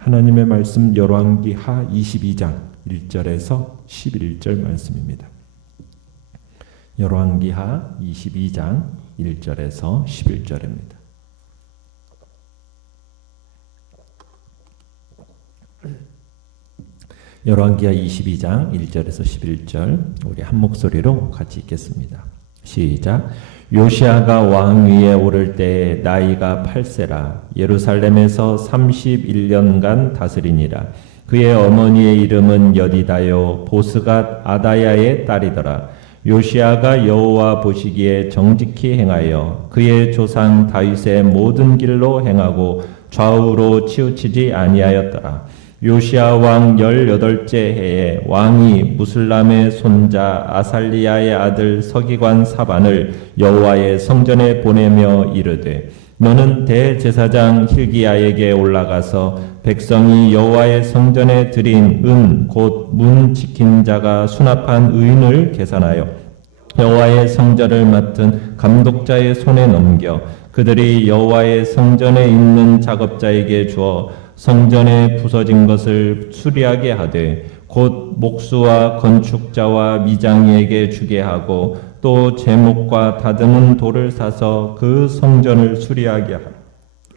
하나님의 말씀 열왕기하 22장 1절에서 11절 말씀입니다. 열왕기하 22장 1절에서 11절입니다. 열왕기하 22장 1절에서 11절 우리 한 목소리로 같이 읽겠습니다. 시작. 요시아가 왕위에 오를 때에 나이가 8세라 예루살렘에서 31년간 다스리니라. 그의 어머니의 이름은 여디다요 보스갓 아다야의 딸이더라. 요시아가 여호와 보시기에 정직히 행하여 그의 조상 다윗의 모든 길로 행하고 좌우로 치우치지 아니하였더라. 요시아 왕 18째 해에 왕이 무슬람의 손자 아살리야의 아들 서기관 사반을 여호와의 성전에 보내며 이르되 너는 대제사장 hil기야에게 올라가서 백성이 여호와의 성전에 드린 은 곧 문 지킨 자가 수납한 의인을 계산하여 여호와의 성전을 맡은 감독자의 손에 넘겨 그들이 여호와의 성전에 있는 작업자에게 주어 성전에 부서진 것을 수리하게 하되 곧 목수와 건축자와 미장이에게 주게 하고 또 제목과 다듬은 돌을 사서 그 성전을 수리하게 하라.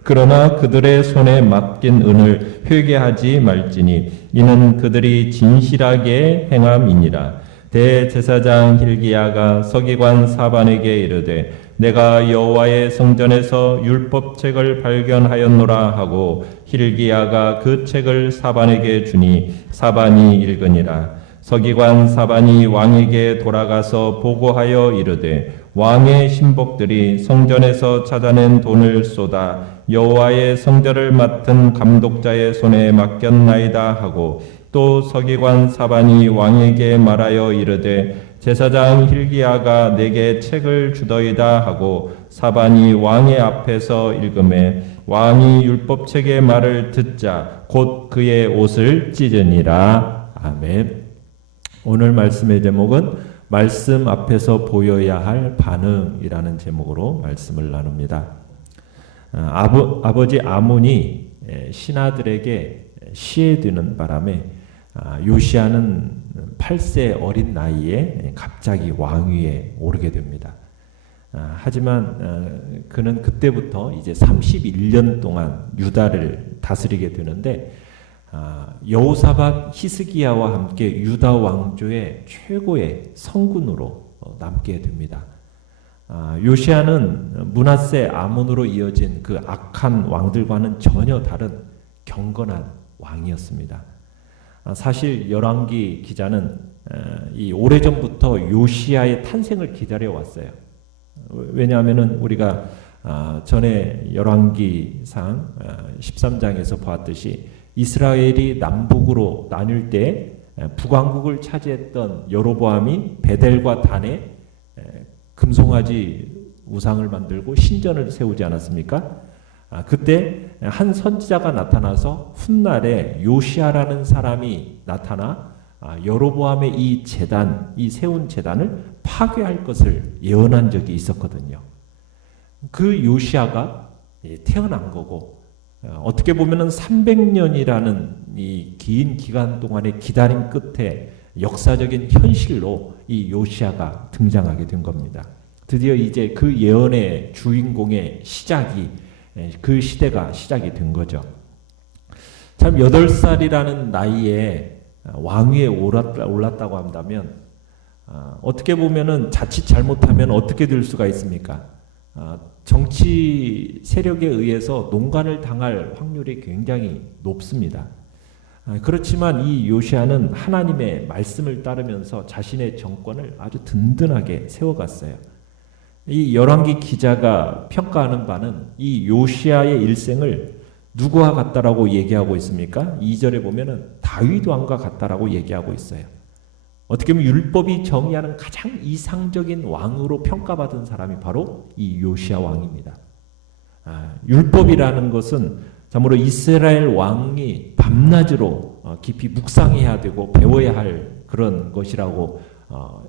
그러나 그들의 손에 맡긴 은을 회개하지 말지니 이는 그들이 진실하게 행함이니라. 대제사장 hil기야가 서기관 사반에게 이르되 내가 여호와의 성전에서 율법책을 발견하였노라 하고 hil기야가 그 책을 사반에게 주니 사반이 읽으니라. 서기관 사반이 왕에게 돌아가서 보고하여 이르되 왕의 신복들이 성전에서 찾아낸 돈을 쏟아 여호와의 성전을 맡은 감독자의 손에 맡겼나이다 하고 또 서기관 사반이 왕에게 말하여 이르되 제사장 hil기야가 내게 책을 주더이다 하고 사반이 왕의 앞에서 읽음에 왕이 율법책의 말을 듣자 곧 그의 옷을 찢으니라. 아멘. 오늘 말씀의 제목은 말씀 앞에서 보여야 할 반응이라는 제목으로 말씀을 나눕니다. 아버지 아몬이 신하들에게 시해드는 바람에 요시아는 8세 어린 나이에 갑자기 왕위에 오르게 됩니다. 하지만 그는 그때부터 이제 31년 동안 유다를 다스리게 되는데 여호사밧 히스기야와 함께 유다 왕조의 최고의 성군으로 남게 됩니다. 요시아는 므낫세 아몬으로 이어진 그 악한 왕들과는 전혀 다른 경건한 왕이었습니다. 사실 열왕기 기자는 이 오래전부터 요시아의 탄생을 기다려왔어요. 왜냐하면 우리가 전에 열왕기상 13장에서 보았듯이 이스라엘이 남북으로 나뉠 때 북왕국을 차지했던 여로보암이 베델과 단에 금송아지 우상을 만들고 신전을 세우지 않았습니까? 그때 한 선지자가 나타나서 훗날에 요시아라는 사람이 나타나 여로보암의 이 제단, 이 세운 제단을 파괴할 것을 예언한 적이 있었거든요. 그 요시아가 태어난 거고 어떻게 보면은 300년이라는 이 긴 기간 동안의 기다림 끝에 역사적인 현실로 이 요시아가 등장하게 된 겁니다. 드디어 이제 그 예언의 주인공의 시작이 그 시대가 시작이 된 거죠. 참 8살이라는 나이에 왕위에 올랐다고 한다면 어떻게 보면은 자칫 잘못하면 어떻게 될 수가 있습니까? 정치 세력에 의해서 농간을 당할 확률이 굉장히 높습니다. 그렇지만 이 요시아는 하나님의 말씀을 따르면서 자신의 정권을 아주 든든하게 세워갔어요. 이 열왕기 기자가 평가하는 바는 이 요시아의 일생을 누구와 같다라고 얘기하고 있습니까? 2절에 보면은 다윗 왕과 같다라고 얘기하고 있어요. 어떻게 보면 율법이 정의하는 가장 이상적인 왕으로 평가받은 사람이 바로 이 요시아 왕입니다. 율법이라는 것은 참으로 이스라엘 왕이 밤낮으로 깊이 묵상해야 되고 배워야 할 그런 것이라고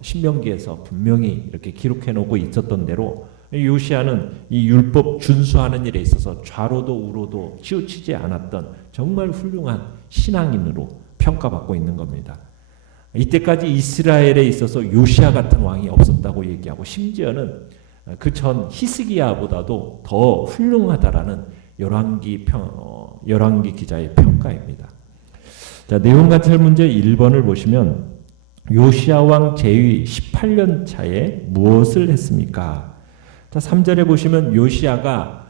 신명기에서 분명히 이렇게 기록해 놓고 있었던 대로 요시야는 이 율법 준수하는 일에 있어서 좌로도 우로도 치우치지 않았던 정말 훌륭한 신앙인으로 평가받고 있는 겁니다. 이때까지 이스라엘에 있어서 요시야 같은 왕이 없었다고 얘기하고 심지어는 그 전 히스기야보다도 더 훌륭하다라는 열왕기 기자의 평가입니다. 자, 내용 같은 문제 1번을 보시면 요시야 왕 재위 18년 차에 무엇을 했습니까? 자, 3절에 보시면 요시야가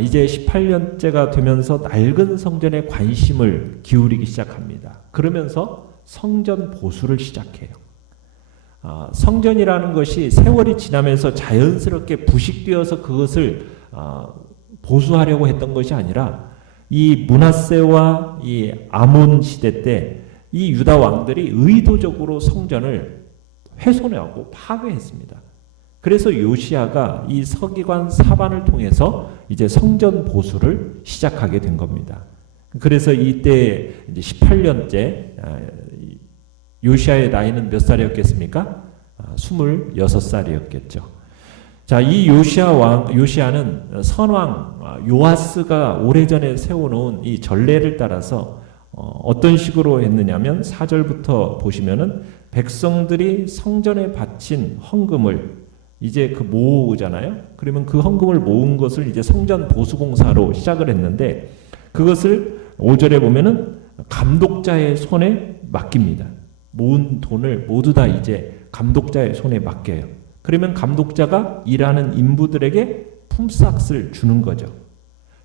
이제 18년째가 되면서 낡은 성전에 관심을 기울이기 시작합니다. 그러면서 성전 보수를 시작해요. 성전이라는 것이 세월이 지나면서 자연스럽게 부식되어서 그것을 보수하려고 했던 것이 아니라 이 므낫세와 이 아몬 시대 때 이 유다 왕들이 의도적으로 성전을 훼손하고 파괴했습니다. 그래서 요시야가 이 서기관 사반을 통해서 이제 성전 보수를 시작하게 된 겁니다. 그래서 이때 이제 18년째 요시야의 나이는 몇 살이었겠습니까? 26살이었겠죠. 자, 이 요시야는 선왕 요아스가 오래전에 세워놓은 이 전례를 따라서 어떤 식으로 했느냐면 4절부터 보시면은 백성들이 성전에 바친 헌금을 이제 그 모으잖아요. 그러면 그 헌금을 모은 것을 이제 성전 보수공사로 시작을 했는데 그것을 5절에 보면은 감독자의 손에 맡깁니다. 모은 돈을 모두 다 이제 감독자의 손에 맡겨요. 그러면 감독자가 일하는 인부들에게 품삯을 주는 거죠.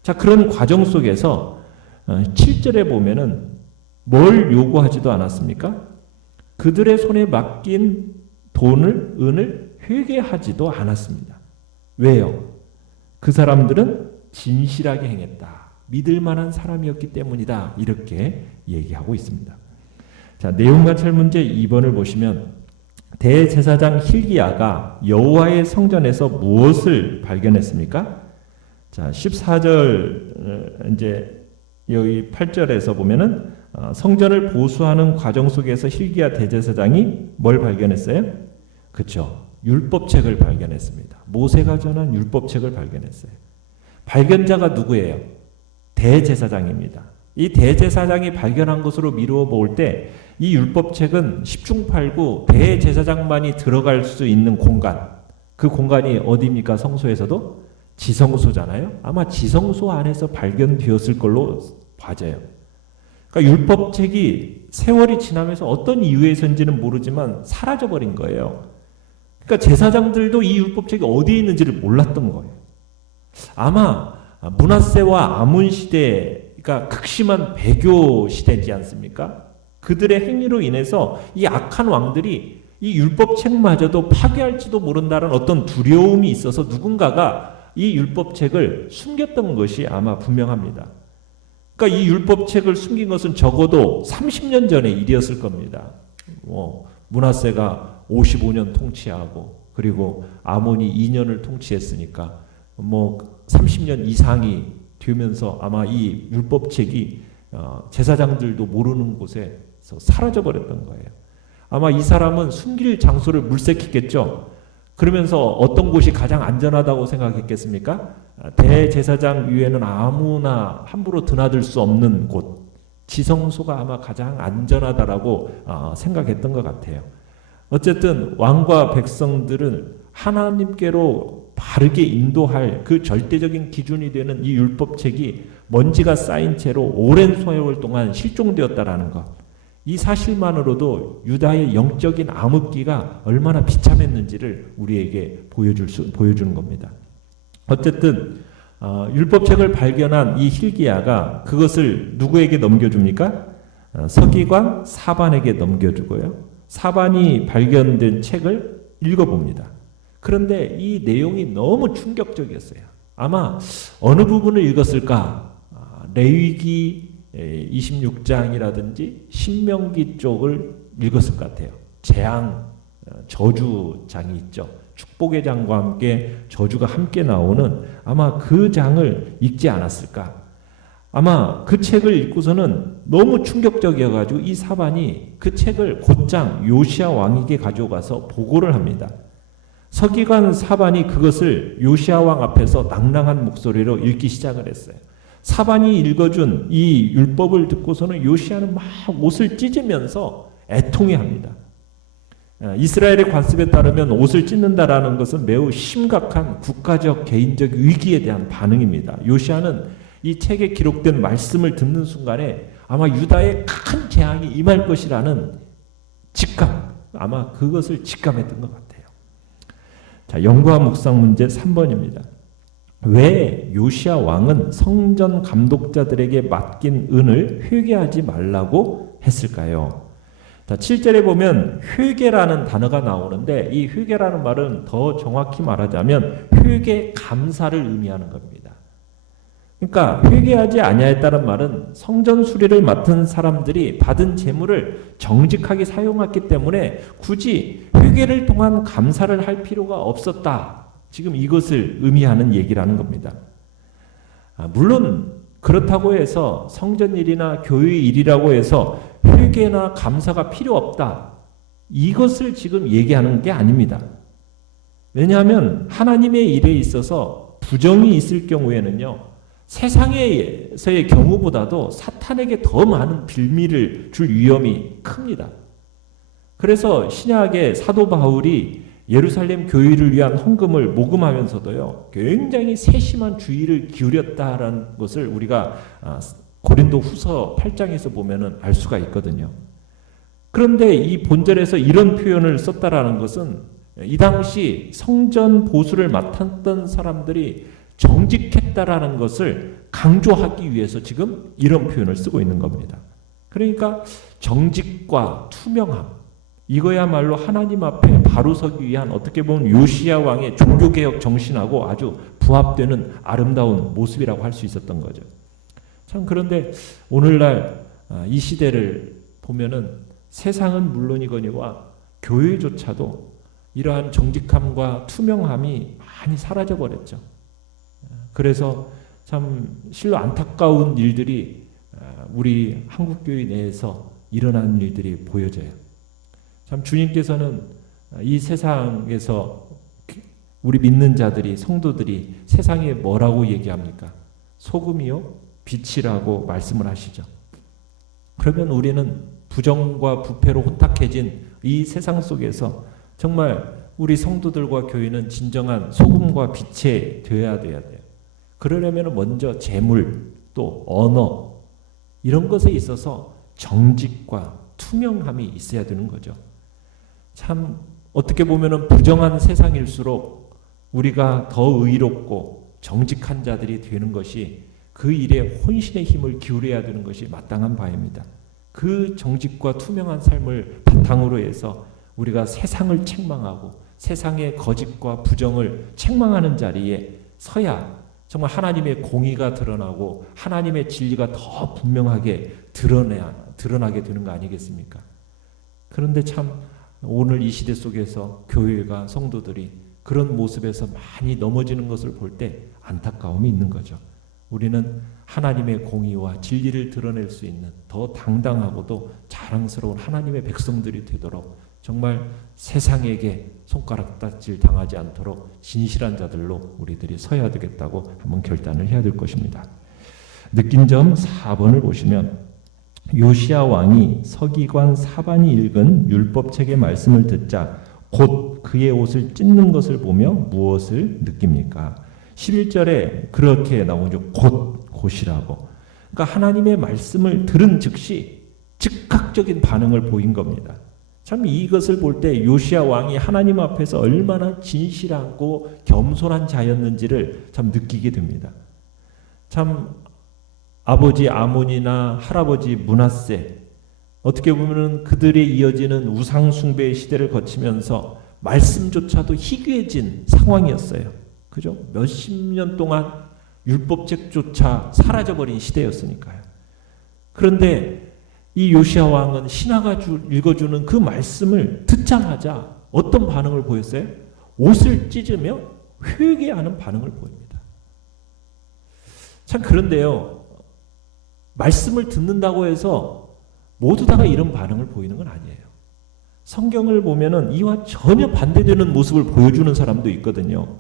자, 그런 과정 속에서 7절에 보면은 뭘 요구하지도 않았습니까? 그들의 손에 맡긴 은을 회개하지도 않았습니다. 왜요? 그 사람들은 진실하게 행했다. 믿을 만한 사람이었기 때문이다. 이렇게 얘기하고 있습니다. 자, 내용관찰 문제 2번을 보시면 대제사장 힐기야가 여호와의 성전에서 무엇을 발견했습니까? 자, 14절 이제 여기 8절에서 보면은 성전을 보수하는 과정 속에서 힐기야 대제사장이 뭘 발견했어요? 그렇죠. 율법책을 발견했습니다. 모세가 전한 율법책을 발견했어요. 발견자가 누구예요? 대제사장입니다. 이 대제사장이 발견한 것으로 미루어 볼 때 이 율법책은 10중 8구 대제사장만이 들어갈 수 있는 공간, 그 공간이 어디입니까? 성소에서도? 지성소잖아요. 아마 지성소 안에서 발견되었을 걸로 봐져요. 그러니까 율법책이 세월이 지나면서 어떤 이유에서인지는 모르지만 사라져버린 거예요. 그러니까 제사장들도 이 율법책이 어디에 있는지를 몰랐던 거예요. 아마 므낫세와 아몬 시대가 극심한 배교 시대지 않습니까? 그들의 행위로 인해서 이 악한 왕들이 이 율법책마저도 파괴할지도 모른다는 어떤 두려움이 있어서 누군가가 이 율법책을 숨겼던 것이 아마 분명합니다. 그러니까 이 율법책을 숨긴 것은 적어도 30년 전의 일이었을 겁니다. 므낫세가 55년 통치하고 그리고 아몬이 2년을 통치했으니까 30년 이상이 되면서 아마 이 율법책이 제사장들도 모르는 곳에서 사라져버렸던 거예요. 아마 이 사람은 숨길 장소를 물색했겠죠. 그러면서 어떤 곳이 가장 안전하다고 생각했겠습니까? 대제사장 위에는 아무나 함부로 드나들 수 없는 곳, 지성소가 아마 가장 안전하다라고 생각했던 것 같아요. 어쨌든 왕과 백성들은 하나님께로 바르게 인도할 그 절대적인 기준이 되는 이 율법책이 먼지가 쌓인 채로 오랜 세월 동안 실종되었다라는 것, 이 사실만으로도 유다의 영적인 암흑기가 얼마나 비참했는지를 우리에게 보여주는 겁니다. 어쨌든 율법책을 발견한 이 힐기야가 그것을 누구에게 넘겨줍니까? 서기관 사반에게 넘겨주고요. 사반이 발견된 책을 읽어봅니다. 그런데 이 내용이 너무 충격적이었어요. 아마 어느 부분을 읽었을까? 레위기 26장이라든지 신명기 쪽을 읽었을 것 같아요. 재앙, 저주장이 있죠. 축복의 장과 함께 저주가 함께 나오는 아마 그 장을 읽지 않았을까. 아마 그 책을 읽고서는 너무 충격적이어가지고 이 사반이 그 책을 곧장 요시야 왕에게 가져가서 보고를 합니다. 서기관 사반이 그것을 요시야 왕 앞에서 낭랑한 목소리로 읽기 시작을 했어요. 사반이 읽어준 이 율법을 듣고서는 요시야는 막 옷을 찢으면서 애통해합니다. 이스라엘의 관습에 따르면 옷을 찢는다라는 것은 매우 심각한 국가적 개인적 위기에 대한 반응입니다. 요시야는 이 책에 기록된 말씀을 듣는 순간에 아마 유다에 큰 재앙이 임할 것이라는 직감, 아마 그것을 직감했던 것 같아요. 자, 연구와 묵상 문제 3번입니다. 왜 요시야 왕은 성전 감독자들에게 맡긴 은을 회개하지 말라고 했을까요? 자, 7절에 보면 회개라는 단어가 나오는데 이 회개라는 말은 더 정확히 말하자면 회개 감사를 의미하는 겁니다. 그러니까 회개하지 아니하였다는 말은 성전 수리를 맡은 사람들이 받은 재물을 정직하게 사용했기 때문에 굳이 회개를 통한 감사를 할 필요가 없었다. 지금 이것을 의미하는 얘기라는 겁니다. 물론 그렇다고 해서 성전 일이나 교회 일이라고 해서 회개나 감사가 필요 없다. 이것을 지금 얘기하는 게 아닙니다. 왜냐하면 하나님의 일에 있어서 부정이 있을 경우에는요. 세상에서의 경우보다도 사탄에게 더 많은 빌미를 줄 위험이 큽니다. 그래서 신약의 사도 바울이 예루살렘 교회를 위한 헌금을 모금하면서도요, 굉장히 세심한 주의를 기울였다라는 것을 우리가 고린도 후서 8장에서 보면은 알 수가 있거든요. 그런데 이 본절에서 이런 표현을 썼다라는 것은 이 당시 성전 보수를 맡았던 사람들이 정직했다라는 것을 강조하기 위해서 지금 이런 표현을 쓰고 있는 겁니다. 그러니까 정직과 투명함, 이거야말로 하나님 앞에 바로 서기 위한 어떻게 보면 요시야 왕의 종교개혁 정신하고 아주 부합되는 아름다운 모습이라고 할 수 있었던 거죠. 참 그런데 오늘날 이 시대를 보면은 세상은 물론이거니와 교회조차도 이러한 정직함과 투명함이 많이 사라져 버렸죠. 그래서 참 실로 안타까운 일들이 우리 한국교회 내에서 일어나는 일들이 보여져요. 참 주님께서는 이 세상에서 우리 믿는 자들이 성도들이 세상에 뭐라고 얘기합니까? 소금이요 빛이라고 말씀을 하시죠. 그러면 우리는 부정과 부패로 혼탁해진 이 세상 속에서 정말 우리 성도들과 교회는 진정한 소금과 빛이 되어야 돼요. 그러려면 먼저 재물 또 언어 이런 것에 있어서 정직과 투명함이 있어야 되는 거죠. 참 어떻게 보면은 부정한 세상일수록 우리가 더 의롭고 정직한 자들이 되는 것이 그 일에 혼신의 힘을 기울여야 되는 것이 마땅한 바입니다. 그 정직과 투명한 삶을 바탕으로 해서 우리가 세상을 책망하고 세상의 거짓과 부정을 책망하는 자리에 서야 정말 하나님의 공의가 드러나고 하나님의 진리가 더 분명하게 드러나게 되는 거 아니겠습니까? 그런데 참 오늘 이 시대 속에서 교회가 성도들이 그런 모습에서 많이 넘어지는 것을 볼 때 안타까움이 있는 거죠. 우리는 하나님의 공의와 진리를 드러낼 수 있는 더 당당하고도 자랑스러운 하나님의 백성들이 되도록 정말 세상에게 손가락질 당하지 않도록 진실한 자들로 우리들이 서야 되겠다고 한번 결단을 해야 될 것입니다. 느낀 점 4번을 보시면 요시야 왕이 서기관 사반이 읽은 율법책의 말씀을 듣자 곧 그의 옷을 찢는 것을 보며 무엇을 느낍니까? 11절에 그렇게 나오죠. 곧이라고. 그러니까 하나님의 말씀을 들은 즉시 즉각적인 반응을 보인 겁니다. 참 이것을 볼 때 요시야 왕이 하나님 앞에서 얼마나 진실하고 겸손한 자였는지를 참 느끼게 됩니다. 참 아버지 아몬이나 할아버지 므낫세 어떻게 보면 그들의 이어지는 우상 숭배의 시대를 거치면서 말씀조차도 희귀해진 상황이었어요. 그죠? 몇십 년 동안 율법책조차 사라져버린 시대였으니까요. 그런데 이 요시야 왕은 신하가 읽어주는 그 말씀을 듣자마자 어떤 반응을 보였어요? 옷을 찢으며 회개하는 반응을 보입니다. 참 그런데요. 말씀을 듣는다고 해서 모두 다가 이런 반응을 보이는 건 아니에요. 성경을 보면은 이와 전혀 반대되는 모습을 보여주는 사람도 있거든요.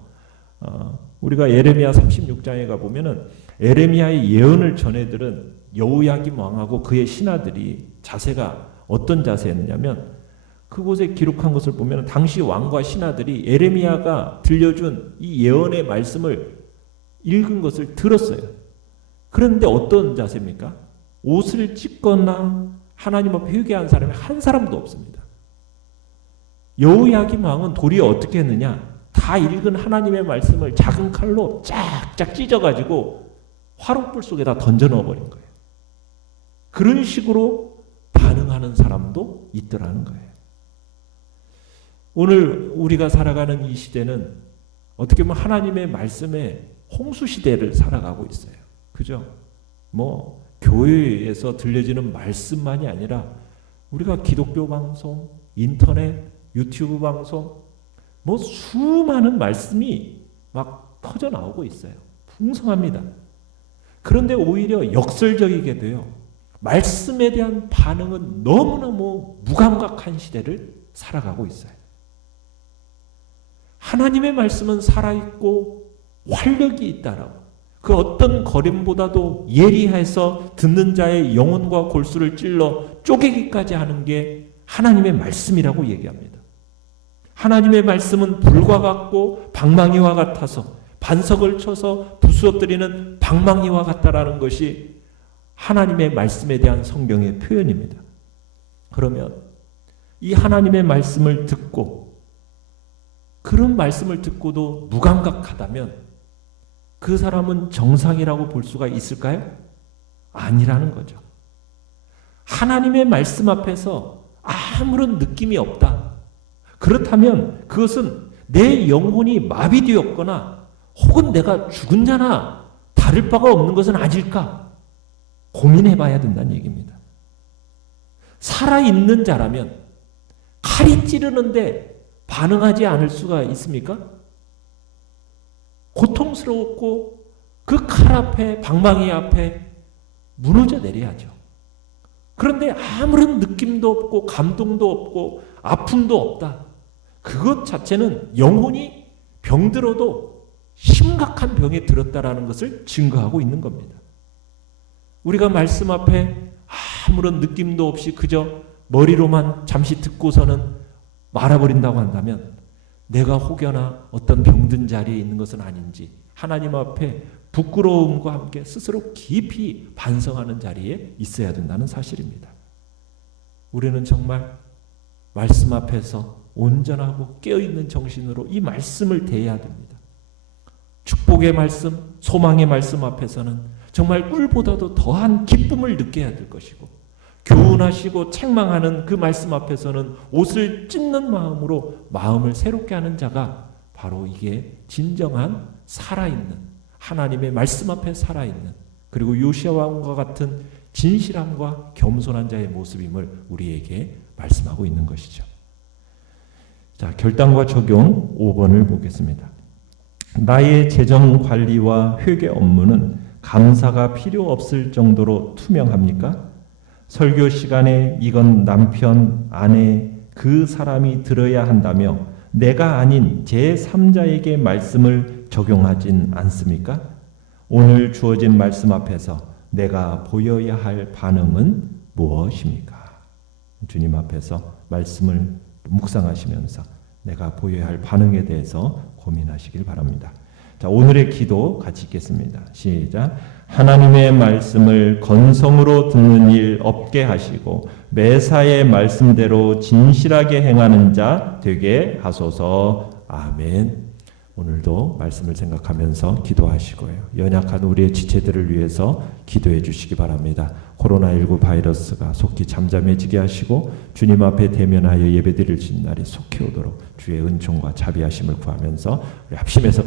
우리가 예레미야 36장에 가 보면은 에레미야의 예언을 전해들은 여호야김 왕하고 그의 신하들이 자세가 어떤 자세였냐면, 그곳에 기록한 것을 보면 당시 왕과 신하들이 에레미야가 들려준 이 예언의 말씀을 읽은 것을 들었어요. 그런데 어떤 자세입니까? 옷을 찢거나 하나님 앞에 회개한 사람이 한 사람도 없습니다. 여호야김 왕은 도리어 어떻게 했느냐? 다 읽은 하나님의 말씀을 작은 칼로 쫙쫙 찢어가지고 화롯불 속에다 던져 넣어버린 거예요. 그런 식으로 반응하는 사람도 있더라는 거예요. 오늘 우리가 살아가는 이 시대는 어떻게 보면 하나님의 말씀에 홍수 시대를 살아가고 있어요. 그죠? 교회에서 들려지는 말씀만이 아니라 우리가 기독교 방송, 인터넷, 유튜브 방송, 수많은 말씀이 막 터져 나오고 있어요. 풍성합니다. 그런데 오히려 역설적이게도요, 말씀에 대한 반응은 너무너무 무감각한 시대를 살아가고 있어요. 하나님의 말씀은 살아있고 활력이 있다라고, 그 어떤 거림보다도 예리해서 듣는 자의 영혼과 골수를 찔러 쪼개기까지 하는 게 하나님의 말씀이라고 얘기합니다. 하나님의 말씀은 불과 같고 방망이와 같아서 반석을 쳐서 부수어뜨리는 방망이와 같다라는 것이 하나님의 말씀에 대한 성경의 표현입니다. 그러면 이 하나님의 말씀을 듣고, 그런 말씀을 듣고도 무감각하다면 그 사람은 정상이라고 볼 수가 있을까요? 아니라는 거죠. 하나님의 말씀 앞에서 아무런 느낌이 없다. 그렇다면 그것은 내 영혼이 마비되었거나 혹은 내가 죽은 자나 다를 바가 없는 것은 아닐까 고민해 봐야 된다는 얘기입니다. 살아있는 자라면 칼이 찌르는데 반응하지 않을 수가 있습니까? 고통스러웠고 그 칼 앞에, 방망이 앞에 무너져 내려야죠. 그런데 아무런 느낌도 없고 감동도 없고 아픔도 없다. 그것 자체는 영혼이 병들어도 심각한 병에 들었다라는 것을 증거하고 있는 겁니다. 우리가 말씀 앞에 아무런 느낌도 없이 그저 머리로만 잠시 듣고서는 말아버린다고 한다면 내가 혹여나 어떤 병든 자리에 있는 것은 아닌지 하나님 앞에 부끄러움과 함께 스스로 깊이 반성하는 자리에 있어야 된다는 사실입니다. 우리는 정말 말씀 앞에서 온전하고 깨어있는 정신으로 이 말씀을 대해야 됩니다. 축복의 말씀, 소망의 말씀 앞에서는 정말 꿀보다도 더한 기쁨을 느껴야 될 것이고, 교훈하시고 책망하는 그 말씀 앞에서는 옷을 찢는 마음으로 마음을 새롭게 하는 자가 바로 이게 진정한 살아있는, 하나님의 말씀 앞에 살아있는, 그리고 요시야 왕과 같은 진실함과 겸손한 자의 모습임을 우리에게 말씀하고 있는 것이죠. 자, 결단과 적용 5번을 보겠습니다. 나의 재정 관리와 회계 업무는 감사가 필요 없을 정도로 투명합니까? 설교 시간에 이건 남편, 아내, 그 사람이 들어야 한다며 내가 아닌 제3자에게 말씀을 적용하진 않습니까? 오늘 주어진 말씀 앞에서 내가 보여야 할 반응은 무엇입니까? 주님 앞에서 말씀을 묵상하시면서 내가 보여야 할 반응에 대해서 고민하시길 바랍니다. 자, 오늘의 기도 같이 읽겠습니다. 시작. 하나님의 말씀을 건성으로 듣는 일 없게 하시고 매사의 말씀대로 진실하게 행하는 자 되게 하소서. 아멘. 오늘도 말씀을 생각하면서 기도하시고요. 연약한 우리의 지체들을 위해서 기도해 주시기 바랍니다. 코로나19 바이러스가 속히 잠잠해지게 하시고 주님 앞에 대면하여 예배드릴 수 있는 날이 속히 오도록 주의 은총과 자비하심을 구하면서 우리 합심해서